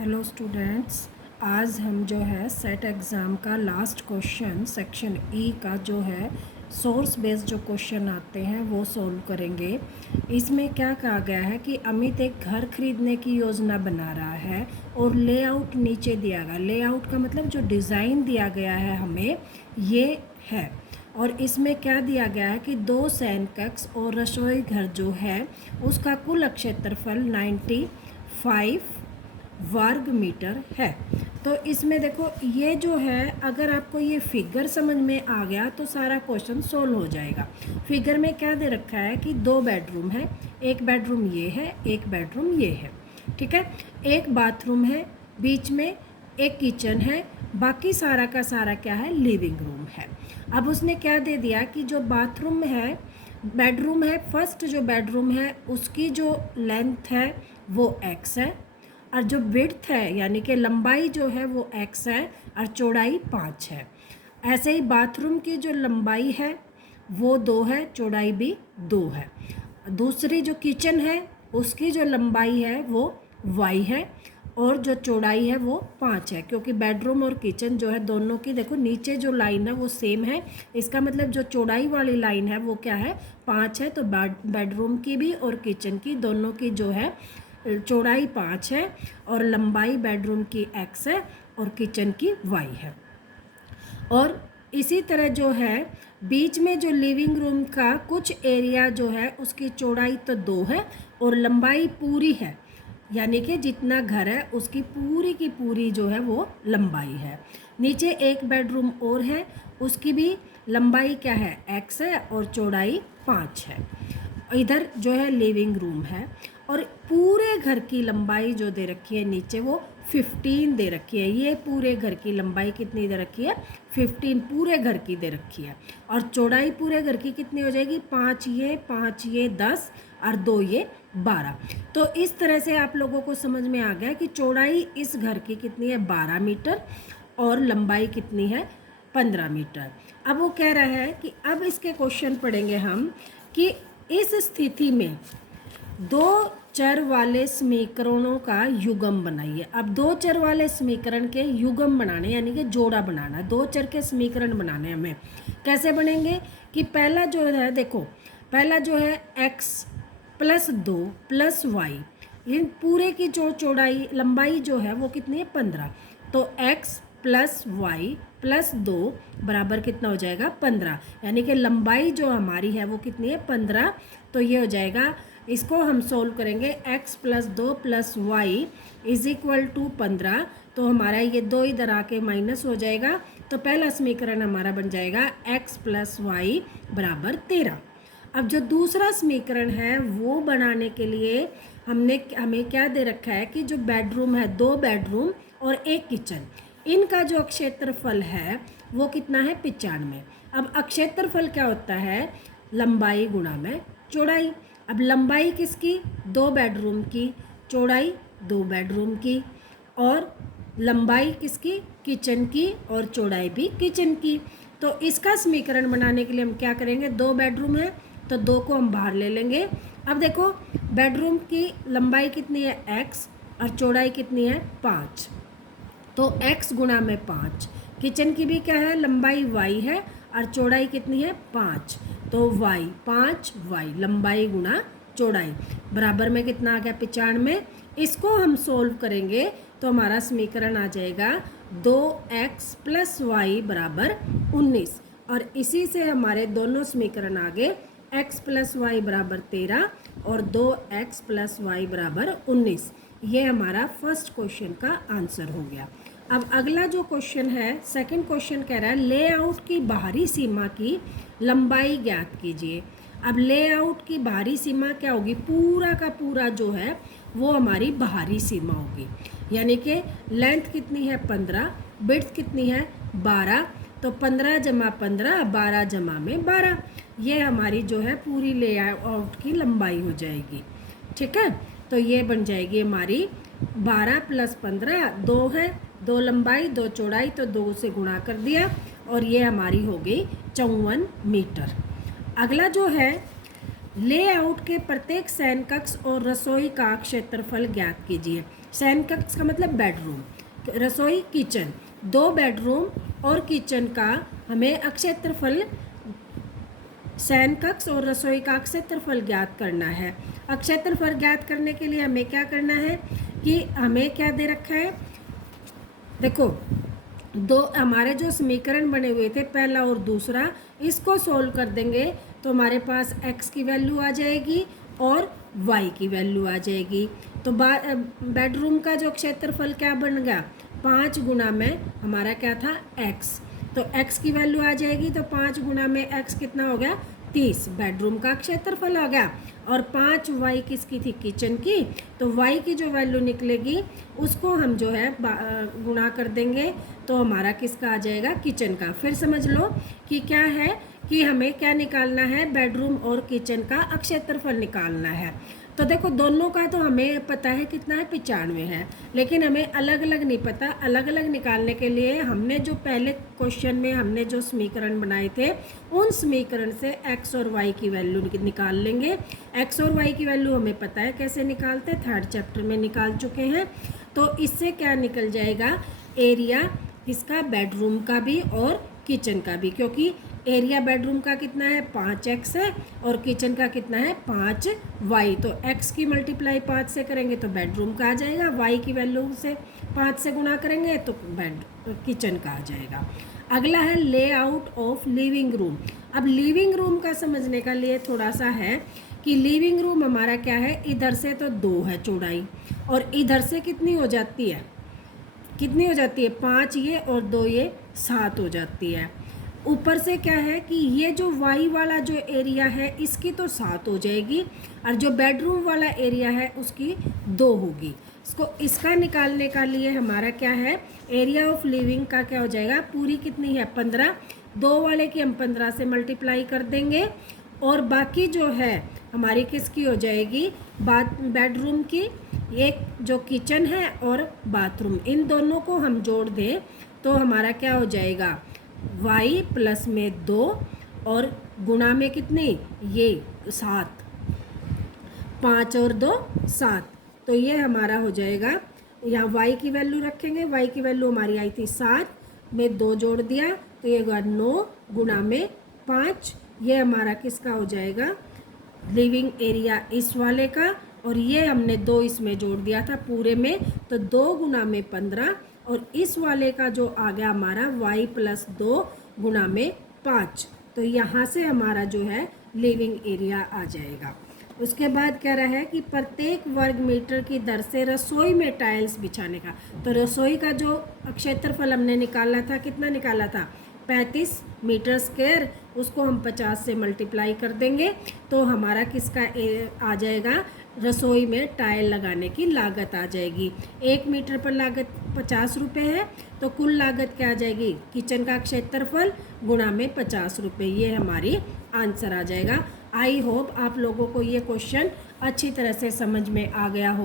Hello students, आज हम जो है सेट एग्ज़ाम का लास्ट क्वेश्चन सेक्शन ई का जो है सोर्स बेस्ड जो क्वेश्चन आते हैं वो सॉल्व करेंगे। इसमें क्या कहा गया है कि अमित एक घर खरीदने की योजना बना रहा है और लेआउट नीचे दिया गया। लेआउट का मतलब जो डिज़ाइन दिया गया है हमें ये है, और इसमें क्या दिया गया है कि 2 सैनकक्ष और रसोई घर जो है उसका कुल क्षेत्रफल 95 वर्ग मीटर है। तो इसमें देखो ये जो है, अगर आपको ये फिगर समझ में आ गया तो सारा क्वेश्चन सोल्व हो जाएगा। फिगर में क्या दे रखा है कि 2 बेडरूम है, एक बेडरूम ये है, एक बेडरूम ये है, ठीक है। एक बाथरूम है, बीच में एक किचन है, बाकी सारा का सारा क्या है, लिविंग रूम है। अब उसने क्या दे दिया कि जो बाथरूम है, बेडरूम है, फर्स्ट जो बेडरूम है उसकी जो लेंथ है वो x है, और जो विड्थ है यानी कि लंबाई जो है वो x है और चौड़ाई 5 है। ऐसे ही बाथरूम की जो लंबाई है वो 2 है, चौड़ाई भी 2 है। दूसरी जो किचन है उसकी जो लंबाई है वो y है और जो चौड़ाई है वो 5 है, क्योंकि बेडरूम और किचन जो है दोनों की देखो नीचे जो लाइन है वो सेम है। इसका मतलब जो चौड़ाई वाली लाइन है वो क्या है, 5 है। तो बेडरूम की भी और किचन की दोनों की जो है चौड़ाई 5 है और लंबाई बेडरूम की x है और किचन की y है। और इसी तरह जो है बीच में जो लिविंग रूम का कुछ एरिया जो है उसकी चौड़ाई तो 2 है और लंबाई पूरी है, यानी कि जितना घर है उसकी पूरी की पूरी जो है वो लंबाई है। नीचे एक बेडरूम और है, उसकी भी लंबाई क्या है, x है और चौड़ाई 5 है। इधर जो है लिविंग रूम है और पूरे घर की लंबाई जो दे रखी है नीचे वो 15 दे रखी है। ये पूरे घर की लंबाई कितनी दे रखी है, 15 पूरे घर की दे रखी है। और चौड़ाई पूरे घर की कितनी हो जाएगी, 5 ये 10 और 2 ये 12। तो इस तरह से आप लोगों को समझ में आ गया कि चौड़ाई इस घर की कितनी है, 12 मीटर और लंबाई कितनी है, 15 मीटर। अब वो कह रहा है कि अब इसके क्वेश्चन पढ़ेंगे हम कि इस स्थिति में 2 चर वाले समीकरणों का युग्म बनाइए। अब 2 चर वाले समीकरण के युग्म बनाने यानी कि जोड़ा बनाना, 2 चर के समीकरण बनाने हमें कैसे बनेंगे कि पहला जो है, देखो पहला जो है x + 2 + y, इन पूरे की जो चौड़ाई लंबाई जो है वो कितनी है, 15। तो x + y + 2 बराबर कितना हो जाएगा, 15, यानी कि लंबाई जो हमारी है वो कितनी है, 15। तो ये हो जाएगा, इसको हम सोल्व करेंगे, x + 2 + y = 15। तो हमारा ये 2 इधर आके माइनस हो जाएगा। तो पहला समीकरण हमारा बन जाएगा x + y = 13। अब जो दूसरा समीकरण है वो बनाने के लिए हमें क्या दे रखा है कि जो बेडरूम है, 2 बेडरूम और एक किचन, इनका जो क्षेत्रफल है वो कितना है, 95। अब क्षेत्रफल क्या होता है, लंबाई गुणा में चौड़ाई। अब लंबाई किसकी, 2 बेडरूम की, चौड़ाई 2 बेडरूम की, और लंबाई किसकी, किचन की, और चौड़ाई भी किचन की। तो इसका समीकरण बनाने के लिए हम क्या करेंगे, 2 बेडरूम है तो 2 को हम बाहर ले लेंगे। अब देखो बेडरूम की लंबाई कितनी है, x, और चौड़ाई कितनी है, 5। तो x गुणा में 5। किचन की भी क्या है, लंबाई y है और चौड़ाई कितनी है, 5। तो y 5y लंबाई गुणा चौड़ाई बराबर में कितना आ गया, 95। इसको हम सोल्व करेंगे तो हमारा समीकरण आ जाएगा 2x + y = 19। और इसी से हमारे दोनों समीकरण आ गए, x + y = 13 और 2x + y = 19। ये हमारा फर्स्ट क्वेश्चन का आंसर हो गया। अब अगला जो क्वेश्चन है, सेकंड क्वेश्चन कह रहा है लेआउट की बाहरी सीमा की लंबाई ज्ञात कीजिए। अब लेआउट की बाहरी सीमा क्या होगी, पूरा का पूरा जो है वो हमारी बाहरी सीमा होगी, यानी कि लेंथ कितनी है, 15, विड्थ कितनी है, 12। तो 15 + 15 12 = 12, ये हमारी जो है पूरी लेआउट की लंबाई हो जाएगी, ठीक है। तो ये बन जाएगी हमारी 12 + 15 2 है, 2 लंबाई 2 चौड़ाई, तो 2 से गुणा कर दिया और ये हमारी हो गई 54 मीटर। अगला जो है लेआउट के प्रत्येक शयनकक्ष और रसोई का क्षेत्रफल ज्ञात कीजिए। शयन कक्ष का मतलब बेडरूम, रसोई किचन, 2 बेडरूम और किचन का हमें अक्षेत्रफल, शयन कक्ष और रसोई का क्षेत्रफल ज्ञात करना है। क्षेत्रफल ज्ञात करने के लिए हमें क्या करना है कि हमें क्या दे रखा है, देखो दो हमारे जो समीकरण बने हुए थे पहला और दूसरा, इसको सोल्व कर देंगे तो हमारे पास x की वैल्यू आ जाएगी और y की वैल्यू आ जाएगी। तो बेडरूम का जो क्षेत्रफल क्या बन गया, 5 गुना में हमारा क्या था x, तो x की वैल्यू आ जाएगी, तो 5 गुना में x कितना हो गया 30, बेडरूम का क्षेत्रफल हो गया। और 5 y किसकी थी, किचन की, तो y की जो वैल्यू निकलेगी उसको हम जो है गुणा कर देंगे तो हमारा किसका आ जाएगा, किचन का। फिर समझ लो कि क्या है कि हमें क्या निकालना है, बेडरूम और किचन का क्षेत्रफल निकालना है। तो देखो दोनों का तो हमें पता है कितना है, 95 है, लेकिन हमें अलग अलग नहीं पता। अलग अलग निकालने के लिए हमने जो पहले क्वेश्चन में हमने जो समीकरण बनाए थे उन समीकरण से x और y की वैल्यू निकाल लेंगे। x और y की वैल्यू हमें पता है कैसे निकालते, 3rd चैप्टर में निकाल चुके हैं। तो इससे क्या निकल जाएगा, एरिया इसका बेडरूम का भी और किचन का भी, क्योंकि एरिया बेडरूम का कितना है 5x है और किचन का कितना है 5y, तो x की मल्टीप्लाई 5 से करेंगे तो बेडरूम का आ जाएगा, y की वैल्यू से 5 से गुणा करेंगे तो किचन का आ जाएगा। अगला है लेआउट ऑफ लिविंग रूम। अब लिविंग रूम का समझने का लिए थोड़ा सा है कि लिविंग रूम हमारा क्या है, इधर से तो 2 है चौड़ाई और इधर से कितनी हो जाती है, कितनी हो जाती है 5 ये और 2 ये 7 हो जाती है। ऊपर से क्या है कि ये जो वाई वाला जो एरिया है इसकी तो 7 हो जाएगी और जो बेडरूम वाला एरिया है उसकी 2 होगी। इसका निकालने का लिए हमारा क्या है, एरिया ऑफ लिविंग का क्या हो जाएगा, पूरी कितनी है 15, 2 वाले की हम 15 से मल्टीप्लाई कर देंगे और बाकी जो है हमारी किसकी हो जाएगी, बेडरूम की, एक जो किचन है और बाथरूम, इन दोनों को हम जोड़ दें तो हमारा क्या हो जाएगा, y प्लस में 2 और गुणा में कितनी, ये 7, 5 और 2 7, तो ये हमारा हो जाएगा। यहाँ y की वैल्यू रखेंगे, y की वैल्यू हमारी आई थी 7 में 2 जोड़ दिया तो ये होगा 9 गुणा में 5, ये हमारा किसका हो जाएगा, लिविंग एरिया इस वाले का, और ये हमने 2 इसमें जोड़ दिया था पूरे में तो 2 गुना में 15 और इस वाले का जो आ गया हमारा y प्लस 2 गुना में 5, तो यहाँ से हमारा जो है लिविंग एरिया आ जाएगा। उसके बाद कह रहा है कि प्रत्येक वर्ग मीटर की दर से रसोई में टाइल्स बिछाने का, तो रसोई का जो क्षेत्रफल हमने निकाला था, कितना निकाला था 35 मीटर स्क्वायर, उसको हम 50 से मल्टीप्लाई कर देंगे तो हमारा किसका आ जाएगा, रसोई में टाइल लगाने की लागत आ जाएगी। 1 मीटर पर लागत 50 रुपये है तो कुल लागत क्या आ जाएगी, किचन का क्षेत्रफल गुणा में 50 रुपये, ये हमारी आंसर आ जाएगा। आई होप आप लोगों को ये क्वेश्चन अच्छी तरह से समझ में आ गया हो।